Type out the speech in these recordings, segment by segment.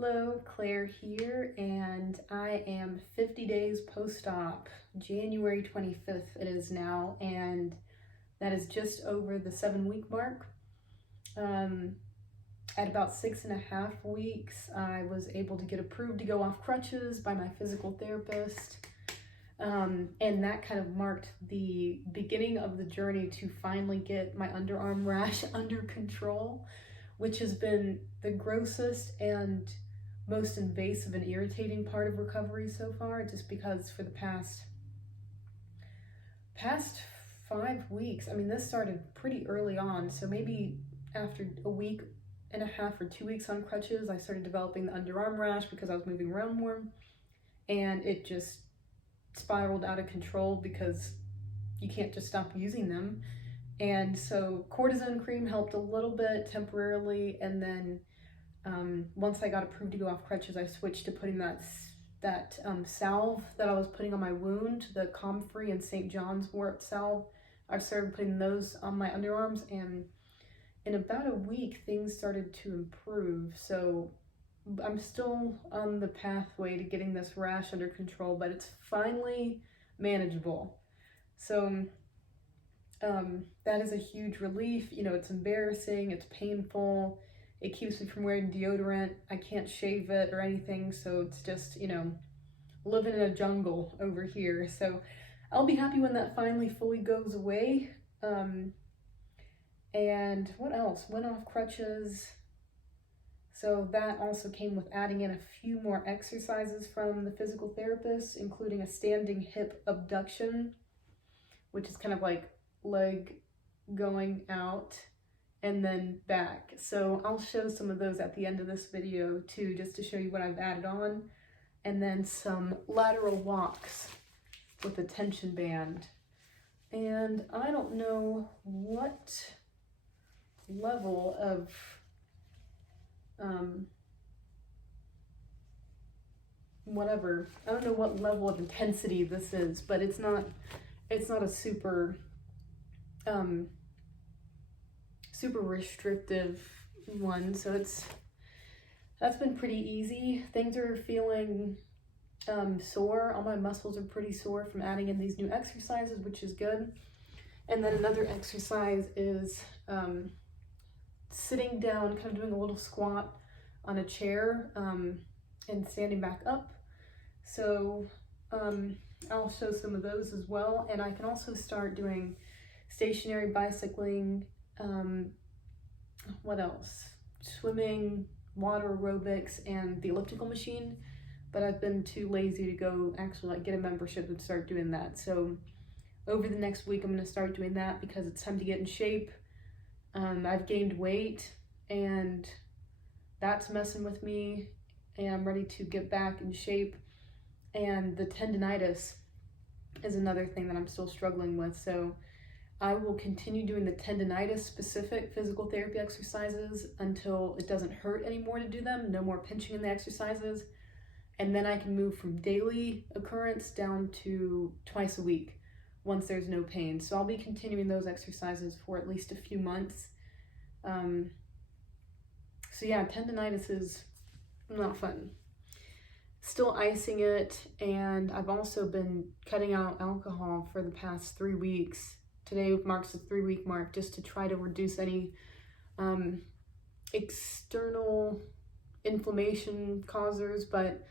Hello, Claire here, and I am 50 days post-op, January 25th it is now, and that is just over the 7-week mark. At about 6.5 weeks, I was able to get approved to go off crutches by my physical therapist, and that kind of marked the beginning of the journey to finally get my underarm rash under control, which has been the grossest and most invasive and irritating part of recovery so far, just because for the past 5 weeks, I mean, this started pretty early on, so maybe after a week and a half or 2 weeks on crutches, I started developing the underarm rash because I was moving around more, and it just spiraled out of control because you can't just stop using them. And so cortisone cream helped a little bit temporarily, and then once I got approved to go off crutches, I switched to putting that salve that I was putting on my wound, the Comfrey and St. John's wort salve. I started putting those on my underarms, and in about a week, things started to improve. So I'm still on the pathway to getting this rash under control, but it's finally manageable. So that is a huge relief. You know, it's embarrassing, it's painful. It keeps me from wearing deodorant. I can't shave it or anything, so it's just, you know, living in a jungle over here. So I'll be happy when that finally fully goes away. And what else? Went off crutches. So that also came with adding in a few more exercises from the physical therapist, including a standing hip abduction, which is kind of like leg going out and then back. So I'll show some of those at the end of this video too, just to show you what I've added on. And then some lateral walks with a tension band. And I don't know what level of whatever, I don't know what level of intensity this is, but it's not a super super restrictive one, so that's been pretty easy. Things are feeling sore. All my muscles are pretty sore from adding in these new exercises, which is good. And then another exercise is sitting down, kind of doing a little squat on a chair and standing back up. So I'll show some of those as well, and I can also start doing stationary bicycling. What else? Swimming, water aerobics, and the elliptical machine, but I've been too lazy to go actually like get a membership and start doing that. So over the next week, I'm going to start doing that because it's time to get in shape. I've gained weight, and that's messing with me, and I'm ready to get back in shape. And the tendinitis is another thing that I'm still struggling with. So I will continue doing the tendinitis specific physical therapy exercises until it doesn't hurt anymore to do them, no more pinching in the exercises. And then I can move from daily occurrence down to twice a week once there's no pain. So I'll be continuing those exercises for at least a few months. So yeah, tendinitis is not fun. Still icing it, and I've also been cutting out alcohol for the past 3 weeks. Today marks the 3-week mark, just to try to reduce any external inflammation causers. But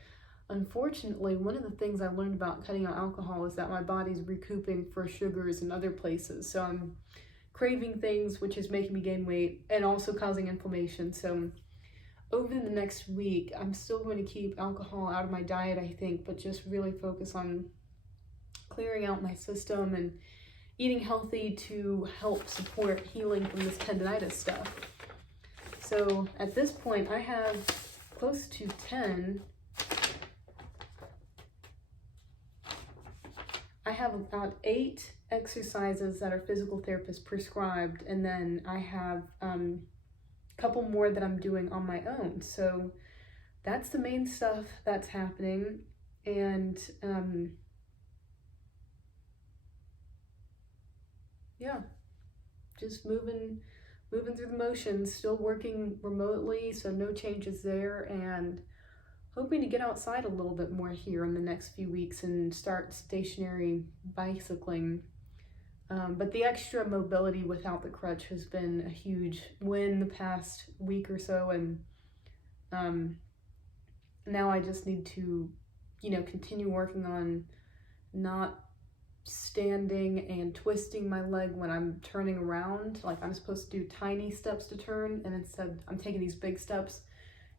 unfortunately, one of the things I learned about cutting out alcohol is that my body's recouping for sugars in other places. So I'm craving things, which is making me gain weight and also causing inflammation. So over the next week, I'm still going to keep alcohol out of my diet, I think, but just really focus on clearing out my system and eating healthy to help support healing from this tendinitis stuff. So at this point, I have close to 10. I have about 8 exercises that are physical therapist prescribed, and then I have a couple more that I'm doing on my own. So that's the main stuff that's happening. And yeah, just moving through the motions, still working remotely, so no changes there, and hoping to get outside a little bit more here in the next few weeks and start stationary bicycling. But the extra mobility without the crutch has been a huge win the past week or so, and now I just need to, continue working on not standing and twisting my leg when I'm turning around. Like, I'm supposed to do tiny steps to turn, and instead I'm taking these big steps,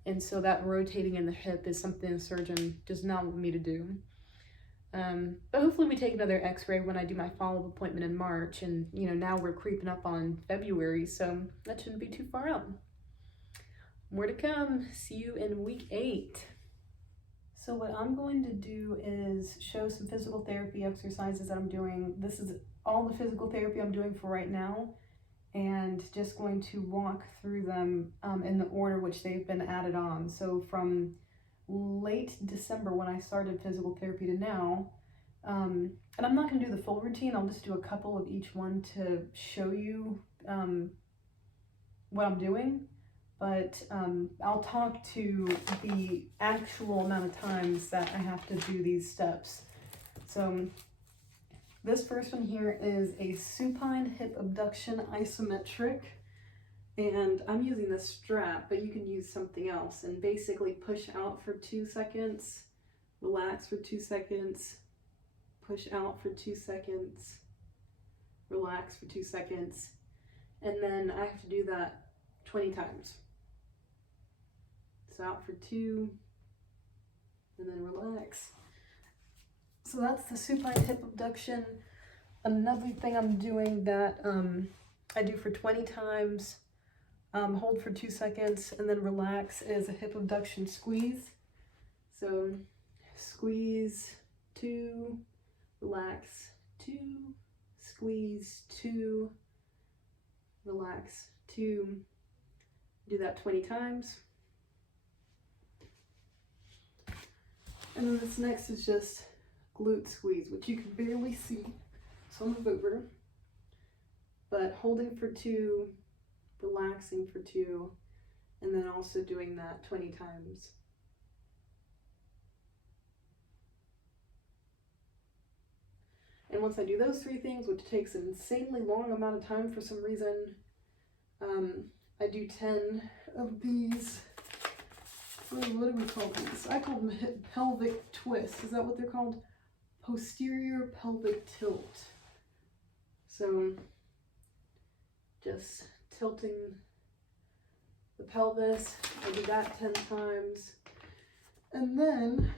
and so that rotating in the hip is something the surgeon does not want me to do. But hopefully we take another x-ray when I do my follow-up appointment in March, and now we're creeping up on February, so that shouldn't be too far out. More to come. See you in week 8. So what I'm going to do is show some physical therapy exercises that I'm doing. This is all the physical therapy I'm doing for right now, and just going to walk through them in the order which they've been added on. So from late December when I started physical therapy to now, and I'm not going to do the full routine, I'll just do a couple of each one to show you what I'm doing. But I'll talk to the actual amount of times that I have to do these steps. So this first one here is a supine hip abduction isometric, and I'm using this strap, but you can use something else, and basically push out for 2 seconds, relax for 2 seconds, push out for 2 seconds, relax for 2 seconds, and then I have to do that 20 times. So out for 2, and then relax. So that's the supine hip abduction. Another thing I'm doing that I do for 20 times, hold for 2 seconds, and then relax, is a hip abduction squeeze. So squeeze 2, relax 2, squeeze 2, relax 2. Do that 20 times. And then this next is just glute squeeze, which you can barely see, so I'll move over. But holding for 2, relaxing for 2, and then also doing that 20 times. And once I do those 3 things, which takes an insanely long amount of time for some reason, I do 10 of these. What do we call these? I call them hip pelvic twists. Is that what they're called? Posterior pelvic tilt. So just tilting the pelvis. I do that 10 times. And then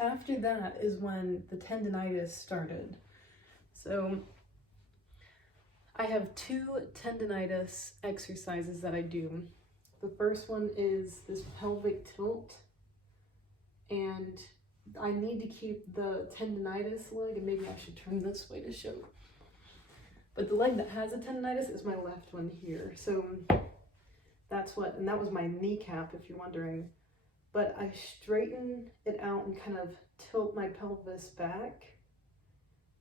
after that is when the tendinitis started. So I have 2 tendinitis exercises that I do. The first one is this pelvic tilt, and I need to keep the tendinitis leg, and maybe I should turn this way to show. But the leg that has a tendinitis is my left one here. So that's what, and that was my kneecap, if you're wondering. But I straighten it out and kind of tilt my pelvis back,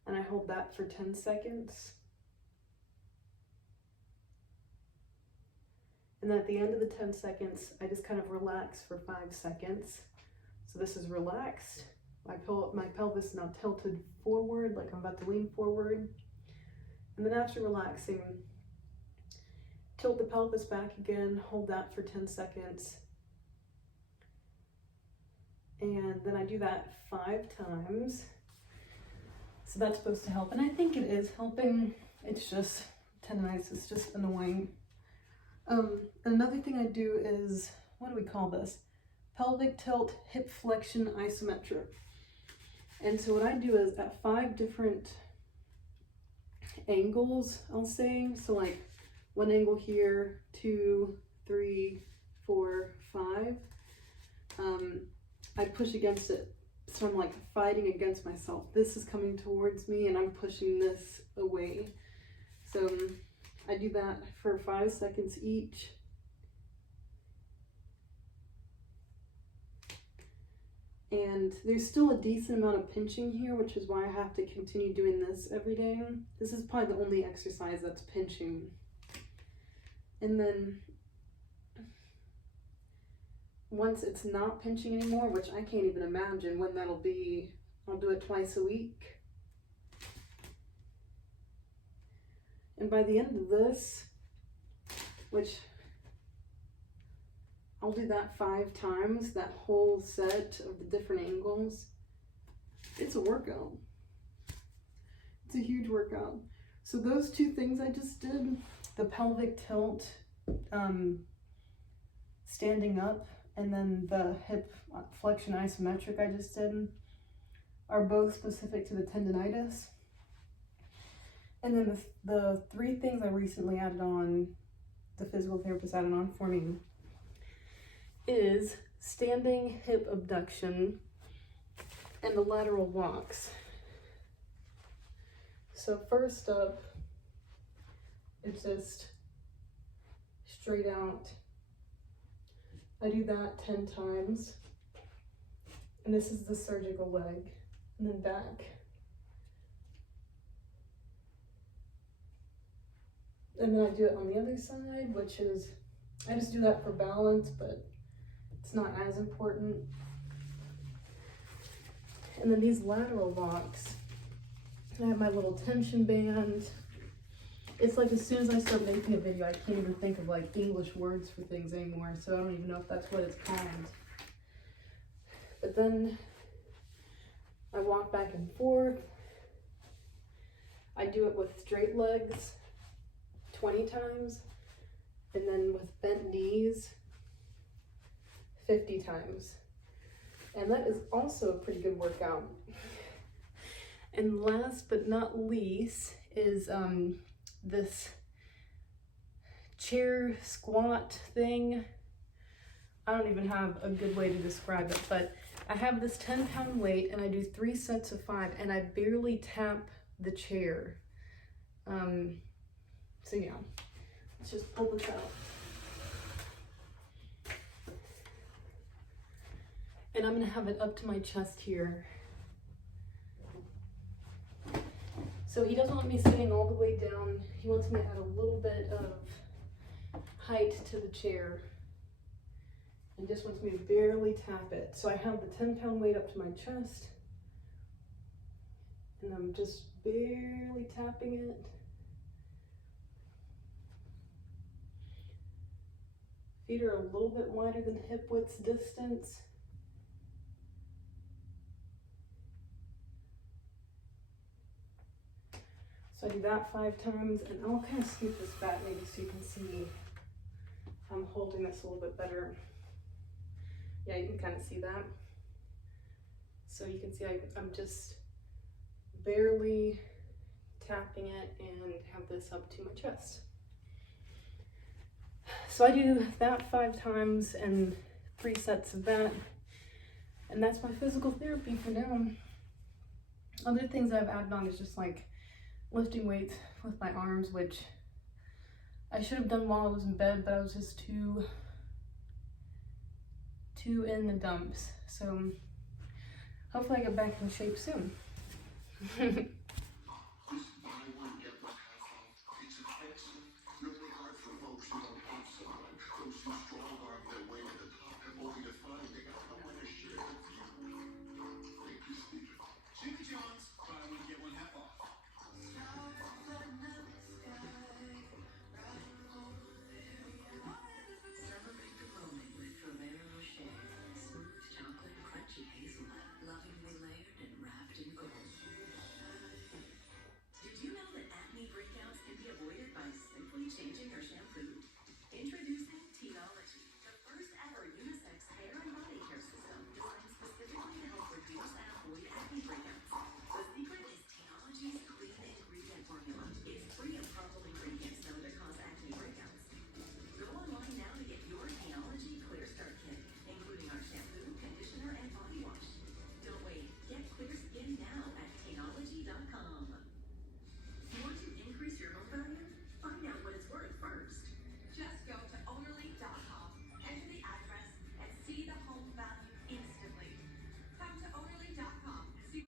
and I hold that for 10 seconds. And then at the end of the 10 seconds, I just kind of relax for 5 seconds. So this is relaxed. My pelvis is now tilted forward, like I'm about to lean forward. And then after relaxing, tilt the pelvis back again, hold that for 10 seconds. And then I do that 5 times. So that's supposed to help. And I think it is helping. It's just, tendinitis is just annoying. Another thing I do is, what do we call this? Pelvic tilt hip flexion isometric. And so what I do is at 5 different angles, I'll say. So like 1 angle here, 2, 3, 4, 5. I push against it. So I'm like fighting against myself. This is coming towards me and I'm pushing this away. So I do that for 5 seconds each. And there's still a decent amount of pinching here, which is why I have to continue doing this every day. This is probably the only exercise that's pinching. And then once it's not pinching anymore, which I can't even imagine when that'll be, I'll do it twice a week. And by the end of this, which I'll do that 5 times, that whole set of the different angles, it's a workout. It's a huge workout. So those 2 things I just did, the pelvic tilt, standing up, and then the hip flexion isometric I just did, are both specific to the tendonitis. And then the 3 things I recently added on, the physical therapist added on for me, is standing hip abduction and the lateral walks. So first up, it's just straight out. I do that 10 times. And this is the surgical leg. And then back. And then I do it on the other side, which is, I just do that for balance, but it's not as important. And then these lateral walks, I have my little tension band. It's like as soon as I start making a video, I can't even think of like English words for things anymore, so I don't even know if that's what it's called. But then I walk back and forth. I do it with straight legs 20 times, and then with bent knees 50 times. And that is also a pretty good workout. And last but not least is this chair squat thing. I don't even have a good way to describe it, but I have this 10-pound weight and I do 3 sets of 5 and I barely tap the chair. So yeah, let's just pull this out. And I'm gonna have it up to my chest here. So he doesn't want me sitting all the way down. He wants me to add a little bit of height to the chair. And just wants me to barely tap it. So I have the 10-pound weight up to my chest. And I'm just barely tapping it. Feet are a little bit wider than hip width distance. So I do that 5 times, and I'll kind of scoop this back maybe so you can see I'm holding this a little bit better. Yeah, you can kind of see that. So you can see I'm just barely tapping it and have this up to my chest. So I do that 5 times and 3 sets of that. And that's my physical therapy for now. Other things I've added on is just like lifting weights with my arms, which I should have done while I was in bed, but I was just too in the dumps. So hopefully I get back in shape soon.